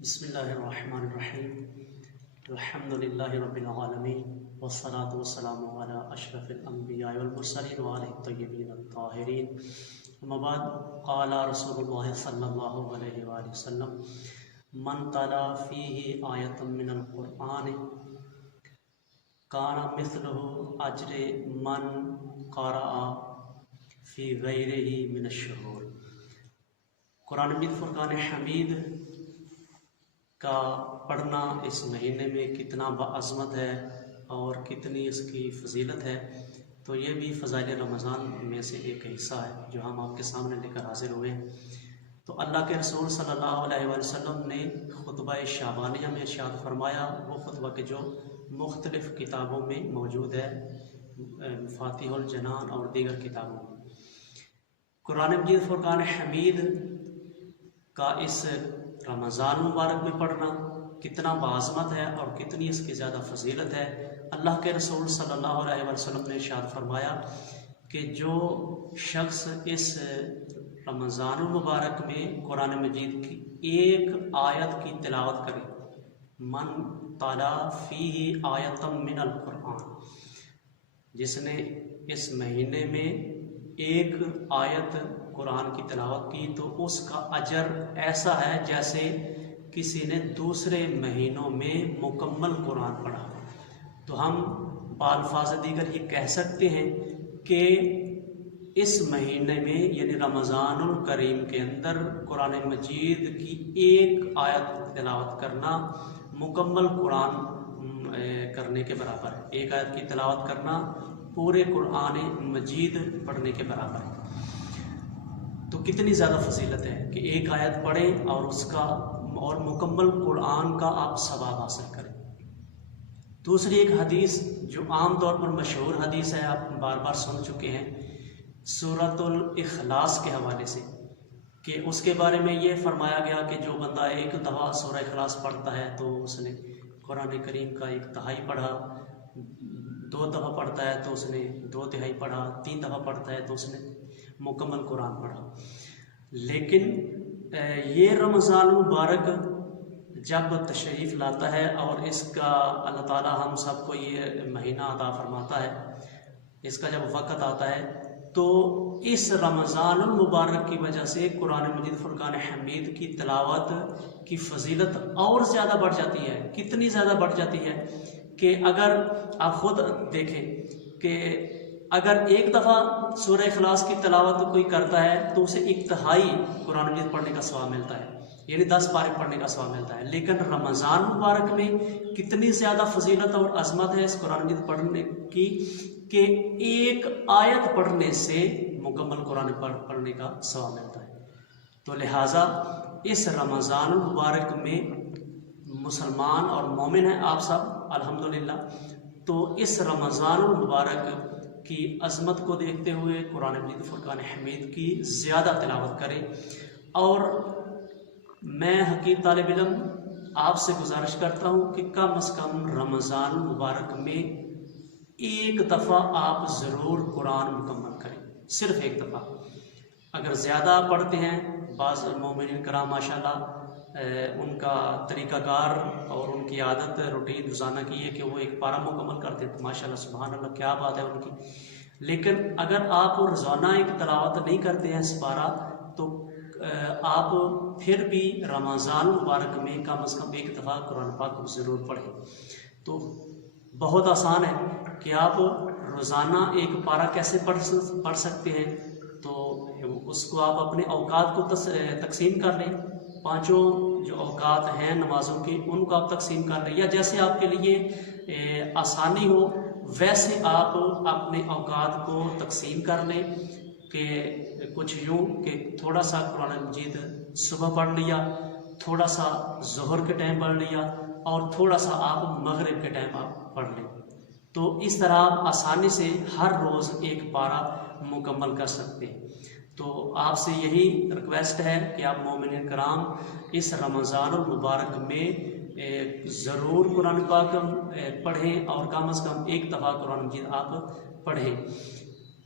बिस्मिल्लाहिर्रहमानिर्रहीम अल्हम्दुलिल्लाहि रब्बिल आलमीन वस्सलातु वस्सलामु अला अशरफिल अंबिया वल मुरसलीन व अलैहि तय्यबीन अत्ताहिरीन। अम्मा बाद क़ाला रसूलुल्लाह सल्लल्लाहु अलैहि वसल्लम मन तला फ़ीही आयतम मिनल क़ुरआन काना मिस्लुहु अज्रे मन क़रअ फ़ी गैरिही मिनश शुहूर। कुरान मजीद फुरक़ान हमीद का पढ़ना इस महीने में कितना बाअज़मत है और कितनी इसकी फ़जीलत है, तो ये भी फ़ज़ाइल रमज़ान में से एक हिस्सा है जो हम आपके सामने लेकर हाज़िर हुए हैं। तो अल्लाह के रसूल सल्लल्लाहु अलैहि वसल्लम ने खुतबा शाबानिया में इरशाद फरमाया, वो खुतबा के जो मुख्तलिफ़ किताबों में मौजूद है, फ़ातिहुल जनान और दीगर किताबों में। कुरान मजीद फुरक़ान हमीद का इस रमज़ान मुबारक में पढ़ना कितना बाज़मत है और कितनी इसकी ज़्यादा फजीलत है। अल्लाह के रसूल सल्लल्लाहु अलैहि वसल्लम ने इरशाद फरमाया कि जो शख्स इस रमज़ान मुबारक में कुरान मजीद की एक आयत की तिलावत करे, मन तला फ़ीही आयतम मिनल क़ुरआन, जिसने इस महीने में एक आयत कुरान की तिलावत की तो उसका अजर ऐसा है जैसे किसी ने दूसरे महीनों में मुकम्मल कुरान पढ़ा। तो हम बाल्फाज़ दीगर ये कह सकते हैं कि इस महीने में यानी रमज़ानुल करीम के अंदर कुरान मजीद की एक आयत तिलावत करना मुकम्मल कुरान करने के बराबर है। एक आयत की तिलावत करना पूरे कुरान मजीद पढ़ने के बराबर है। तो कितनी ज़्यादा फजीलत है कि एक आयत पढ़ें और उसका और मुकम्मल कुरान का आप सवाब हासिल करें। दूसरी एक हदीस जो आम तौर पर मशहूर हदीस है, आप बार बार सुन चुके हैं, सूरतुल इखलास के हवाले से, कि उसके बारे में ये फरमाया गया कि जो बंदा एक दफ़ा सूरह इखलास पढ़ता है तो उसने कुरान करीम का एक तिहाई पढ़ा, दो दफ़ा पढ़ता है तो उसने दो तिहाई पढ़ा, तीन दफ़ा पढ़ता है तो उसने मुकम्मल कुरान पढ़ा। लेकिन ये रमज़ान मुबारक जब तशरीफ़ लाता है और इसका अल्लाह ताला हम सबको ये महीना अता फरमाता है, इसका जब वक़्त आता है तो इस रमज़ान मुबारक की वजह से कुरान मजीद फुरक़ान हमीद की तिलावत की फ़जीलत और ज़्यादा बढ़ जाती है। कितनी ज़्यादा बढ़ जाती है कि अगर आप ख़ुद देखें कि अगर एक दफ़ा सूरह इखलास की तिलावत कोई करता है तो उसे एक तिहाई कुरान मजीद पढ़ने का सवाब मिलता है, यानी 10 पारे पढ़ने का सवाब मिलता है। लेकिन रमज़ान मुबारक में कितनी ज़्यादा फजीलत और अज़मत है इस कुरान मजीद पढ़ने की कि एक आयत पढ़ने से मुकम्मल कुरान पढ़ने का सवाब मिलता है। तो लिहाजा इस रमज़ान मुबारक में मुसलमान और मोमिन हैं आप सब अल्हम्दुलिल्लाह, तो इस रमज़ान मुबारक की अज़मत को देखते हुए कुरान मजीद फुरक़ान हमीद की ज़्यादा तिलावत करें। और मैं हकीम तालिब इल्म आपसे गुजारिश करता हूँ कि कम अज़ कम रमज़ान मुबारक में एक दफ़ा आप ज़रूर कुरान मुकम्मल करें, सिर्फ़ एक दफ़ा। अगर ज़्यादा पढ़ते हैं, बाज़ मोमिनीन कराम माशाल्लाह उनका तरीक़ाकार और उनकी आदत रूटीन रोज़ाना की है कि वो एक पारा मुकम्मल करते हैं, तो माशाल्लाह सुभान अल्लाह क्या बात है उनकी। लेकिन अगर आप रोज़ाना एक तिलावत नहीं करते हैं इस पारा, तो आप फिर भी रमज़ान मुबारक में कम अज़ कम एक दफ़ा कुरान पाक को ज़रूर पढ़ें। तो बहुत आसान है कि आप रोज़ाना एक पारा कैसे पढ़ सकते हैं। तो उसको आप अपने औकात को तकसीम कर लें, पाँचों जो औकात हैं नमाज़ों के उनको आप तकसीम कर लें, या जैसे आपके लिए आसानी हो वैसे आप अपने औकात को तकसीम कर लें। कि कुछ यूँ कि थोड़ा सा कुरान मजीद सुबह पढ़ लिया, थोड़ा सा ज़ोहर के टाइम पढ़ लिया और थोड़ा सा आप मगरिब के टाइम आप पढ़ लें। तो इस तरह आप आसानी से हर रोज़ एक पारा मुकम्मल कर सकते हैं। तो आपसे यही रिक्वेस्ट है कि आप मोमिनीन कराम इस रमज़ान मुबारक में ज़रूर कुरान पाक पढ़ें और कम अज़ कम एक दफ़ा कुरान मजीद आप पढ़ें।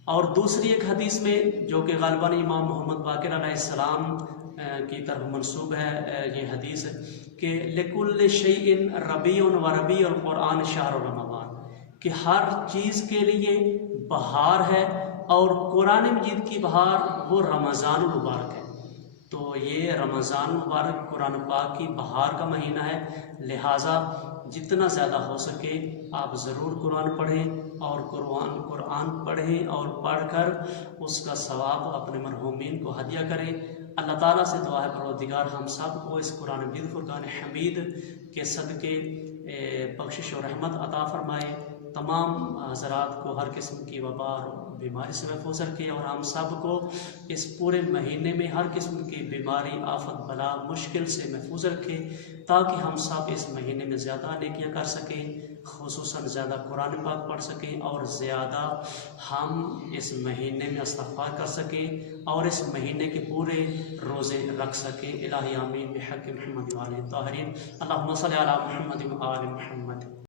और दूसरी एक हदीस में जो कि ग़ालिबन इमाम मोहम्मद बाक़िर अलैहिस्सलाम की तरफ मंसूब है ये हदीस कि लिकुल्ल शैइन रबीउन व रबीउल कुरान शहर रमज़ान, कि हर चीज़ के लिए बहार है और कुरान मजीद की बहार वो रमज़ान मुबारक है। तो ये रमज़ान मुबारक कुरान पाक की बहार का महीना है, लिहाजा जितना ज़्यादा हो सके आप ज़रूर कुरान पढ़ें और कुरान पढ़ें और पढ़कर उसका सवाब अपने मरहूमीन को हदिया करें। अल्लाह ताला से दुआ है परवरदिगार हम सब को इस कुरान मजीद फुरकान हमीद के सदके बख्शिश और रहमत अता फरमाए, तमाम हज़रात को हर किस्म की वबा और बीमारी से महफूज रखे और हम सब को इस पूरे महीने में हर किस्म की बीमारी, आफत, बला, मुश्किल से महफूज रखे, ताकि हम सब इस महीने में ज़्यादा नेकियां कर सकें, खुसूसन ज़्यादा कुरान पाक पढ़ सकें और ज़्यादा हम इस महीने में इस्तिग़फ़ार कर सकें और इस महीने के पूरे रोज़े रख सकें। इलाही आमीन बिहक़्क़ि मुहम्मद व आलिहि ताहिरीन। अल्लाहुम्मा सल्लि अला मुहम्मद व आलि मुहम्मद।